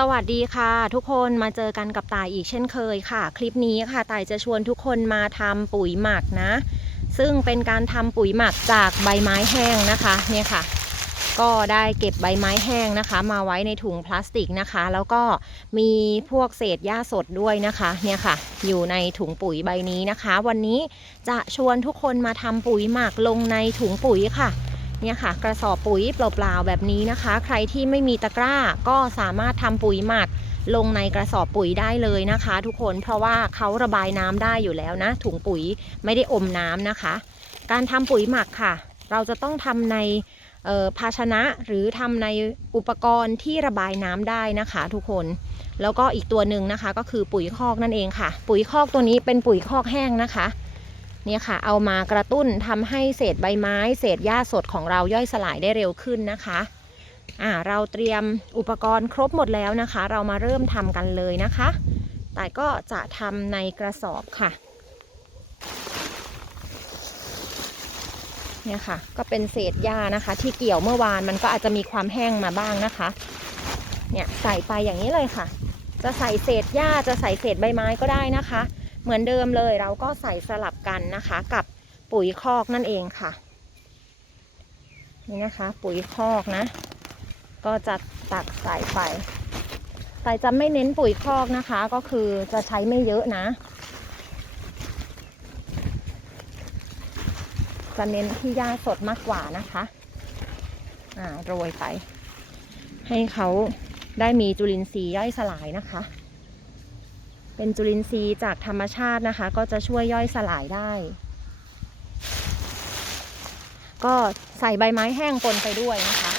สวัสดีค่ะ ทุกคนมาเจอกันกับตายอีกเช่นเคยค่ะ คลิปนี้ค่ะตายจะชวนทุกคนมาทำปุ๋ยหมักนะ ซึ่งเป็นการทำปุ๋ยหมักจากใบไม้แห้งนะคะเนี่ยค่ะ ก็ได้เก็บใบไม้แห้งนะคะ มาไว้ในถุงพลาสติกนะคะ แล้วก็มีพวกเศษหญ้าสดด้วยนะคะเนี่ยค่ะ อยู่ในถุงปุ๋ยใบนี้นะคะ วันนี้จะชวนทุกคนมาทำปุ๋ยหมักลงในถุงปุ๋ยค่ะ เนี่ยค่ะ กระสอบปุ๋ยเปล่าๆแบบนี้นะคะ ใครที่ไม่มีตะกร้าก็สามารถทำปุ๋ยหมักลงในกระสอบปุ๋ยได้เลยนะคะ ทุกคนเพราะว่าเขาระบายน้ำได้อยู่แล้วนะ ถุงปุ๋ยไม่ได้อมน้ำนะคะ การทำปุ๋ยหมักค่ะ เราจะต้องทำในภาชนะหรือทำในอุปกรณ์ที่ระบายน้ำได้นะคะ ทุกคนแล้วก็อีกตัวหนึ่งนะคะ ก็คือปุ๋ยคอกนั่นเองค่ะ ปุ๋ยคอกตัวนี้เป็นปุ๋ยคอกแห้งนะคะ เนี่ยค่ะ เอามากระตุ้นทำให้เศษใบไม้ เศษหญ้าสดของเราย่อยสลายได้เร็วขึ้นนะคะอ่าเราเตรียมอุปกรณ์ครบหมดแล้วนะคะ เรามาเริ่มทำกันเลยนะคะ แต่ก็จะทำในกระสอบค่ะเนี่ยค่ะ ก็เป็นเศษหญ้านะคะ ที่เกี่ยวเมื่อวานมันก็อาจจะมีความแห้งมาบ้างนะคะ เนี่ยใส่ไปอย่างนี้เลยค่ะ จะใส่เศษหญ้าจะใส่เศษใบไม้ก็ได้นะคะ เหมือนเดิมเลยเราก็ใส่สลับกันนะคะ กับปุ๋ยคอกนั่นเองค่ะ นี่นะคะ ปุ๋ยคอกนะ ก็จะตักใส่ไปแต่จะไม่เน้นปุ๋ยคอกนะคะ ก็คือจะใช้ไม่เยอะนะ จะเน้นที่หญ้าสดมากกว่านะคะอ่าโรยไป ให้เขาได้มีจุลินทรีย์ย่อยสลายนะคะ เป็นจุลินทรีย์จากธรรมชาตินะคะ ก็จะช่วยย่อยสลายได้ ก็ใส่ใบไม้แห้งปนไปด้วยนะคะ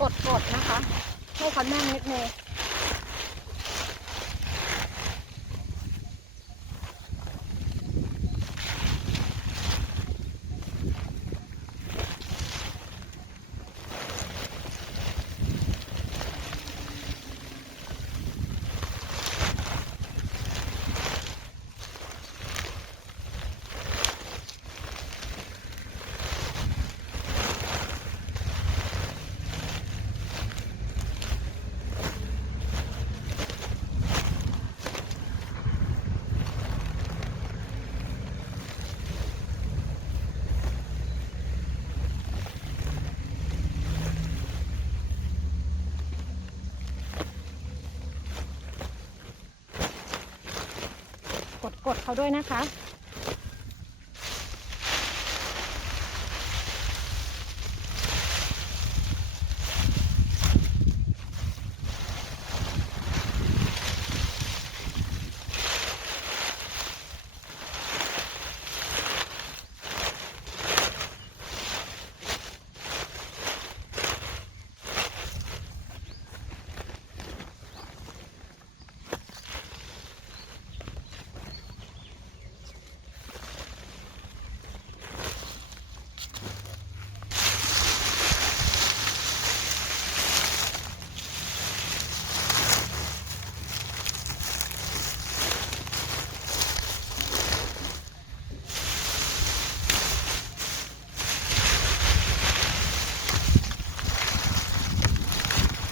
กดกดๆนะคะ ให้เขาแน่นนิดนึง กดเขาด้วยนะคะ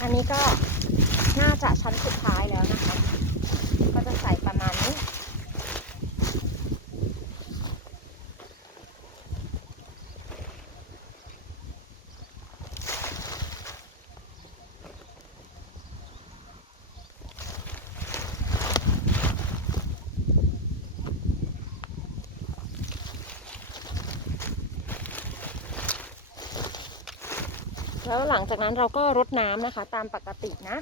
อันนี้ก็น่าจะชั้นสุดท้ายแล้วนะคะ ก็จะใส่ประมาณนี้ แล้วหลังจากนั้นเราก็รดน้ำนะคะ ตามปกตินะ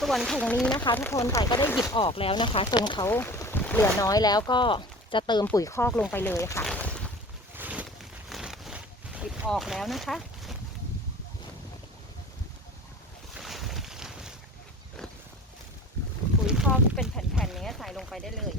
ส่วนถุงนี้นะคะ ทุกคนต่ายก็ได้หยิบออกแล้วนะคะ จนเขาเหลือน้อยแล้วก็จะเติมปุ๋ยคอกลงไปเลยค่ะ หยิบออกแล้วนะคะ ปุ๋ยคอกที่เป็นแผ่นๆนี้ใส่ลงไปได้เลย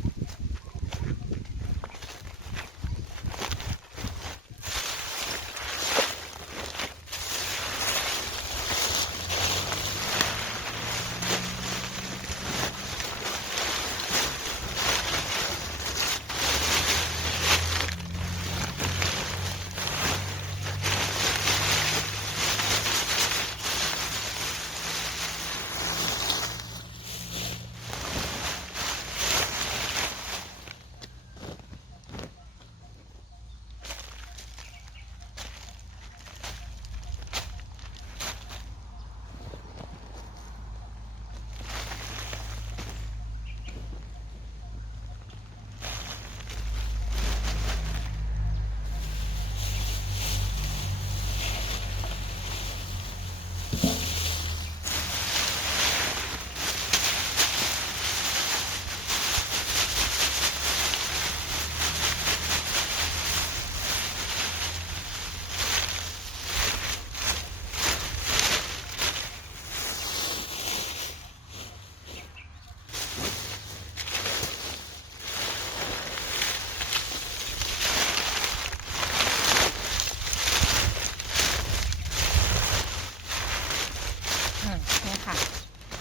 อะเนี่ยค่ะ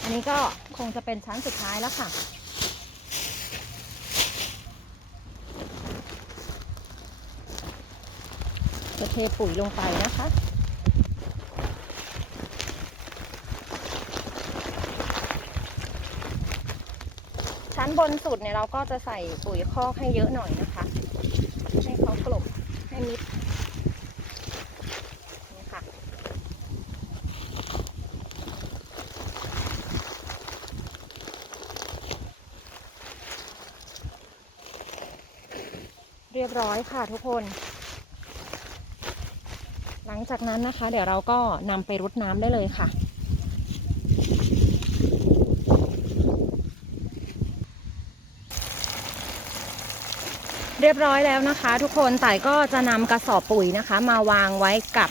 อั นี้ก็คงจะเป็นชั้นสุดท้ายแล้วค่ะ จะเทปุ๋ยลงไปนะคะชั้นบนสุดเนี่ยเราก็จะใส่ปุ๋ยคอกให้เยอะหน่อยนะคะ ให้เขากลบให้มิดนี่ค่ะ เรี ยบร้อยค่ะทุกคน หลังจากนั้นนะคะ เดี๋ยวเราก็นำไปรดน้ำได้เลยค่ะ เรียบร้อยแล้วนะคะ ทุกคนไต่ก็จะนำกระสอบปุ๋ยนะคะ มาวางไว้กับ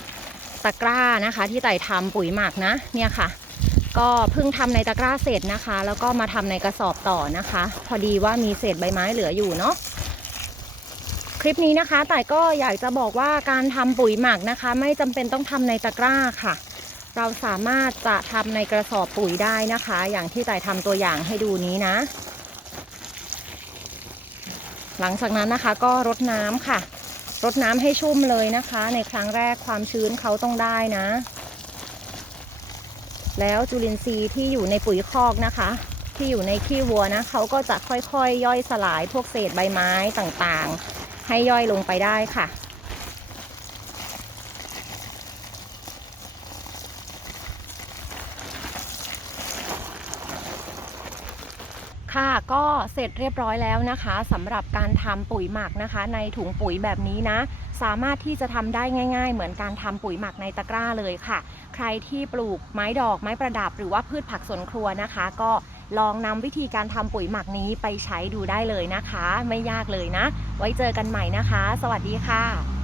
ตะกร้านะคะ ที่ไต่ทำปุ๋ยหมักนะ เนี่ยค่ะก็เพิ่งทำในตะกร้าเสร็จนะคะ แล้วก็มาทำในกระสอบต่อนะคะ พอดีว่ามีเศษใบไม้เหลืออยู่เนาะ ลิปนี้นะคะแต่ก็อยากจะบอกว่าการทำปุ๋ยหมักนะคะ ไม่จำเป็นต้องทำในตะกร้าค่ะ เราสามารถจะทำในกระสอบปุ๋ยได้นะคะ อย่างที่แต่ทำตัวอย่างให้ดูนี้นะ หลังจากนั้นนะคะก็รดน้ำค่ะ รดน้ำให้ชุ่มเลยนะคะ ในครั้งแรกความชื้นเขาต้องได้นะ แล้วจุลินทรีย์ที่อยู่ในปุ๋ยคอกนะคะ ที่อยู่ในขี้วัวนะเขาก็จะค่อยๆย่อยสลายพวกเศษใบไม้ต่างๆ ให้ย่อยลงไปได้ค่ะค่ะก็เสร็จเรียบร้อยแล้วนะคะสำหรับการทำปุ๋ยหมักนะคะ ในถุงปุ๋ยแบบนี้นะ สามารถที่จะทำได้ง่าย ๆ เหมือนการทำปุ๋ยหมักในตะกร้าเลยค่ะ ใครที่ปลูกไม้ดอกไม้ประดับ หรือว่าพืชผักสวนครัวนะคะ ก็ ลองนำวิธีการทำปุ๋ยหมักนี้ไปใช้ดูได้เลยนะคะ ไม่ยากเลยนะ ไว้เจอกันใหม่นะคะ สวัสดีค่ะ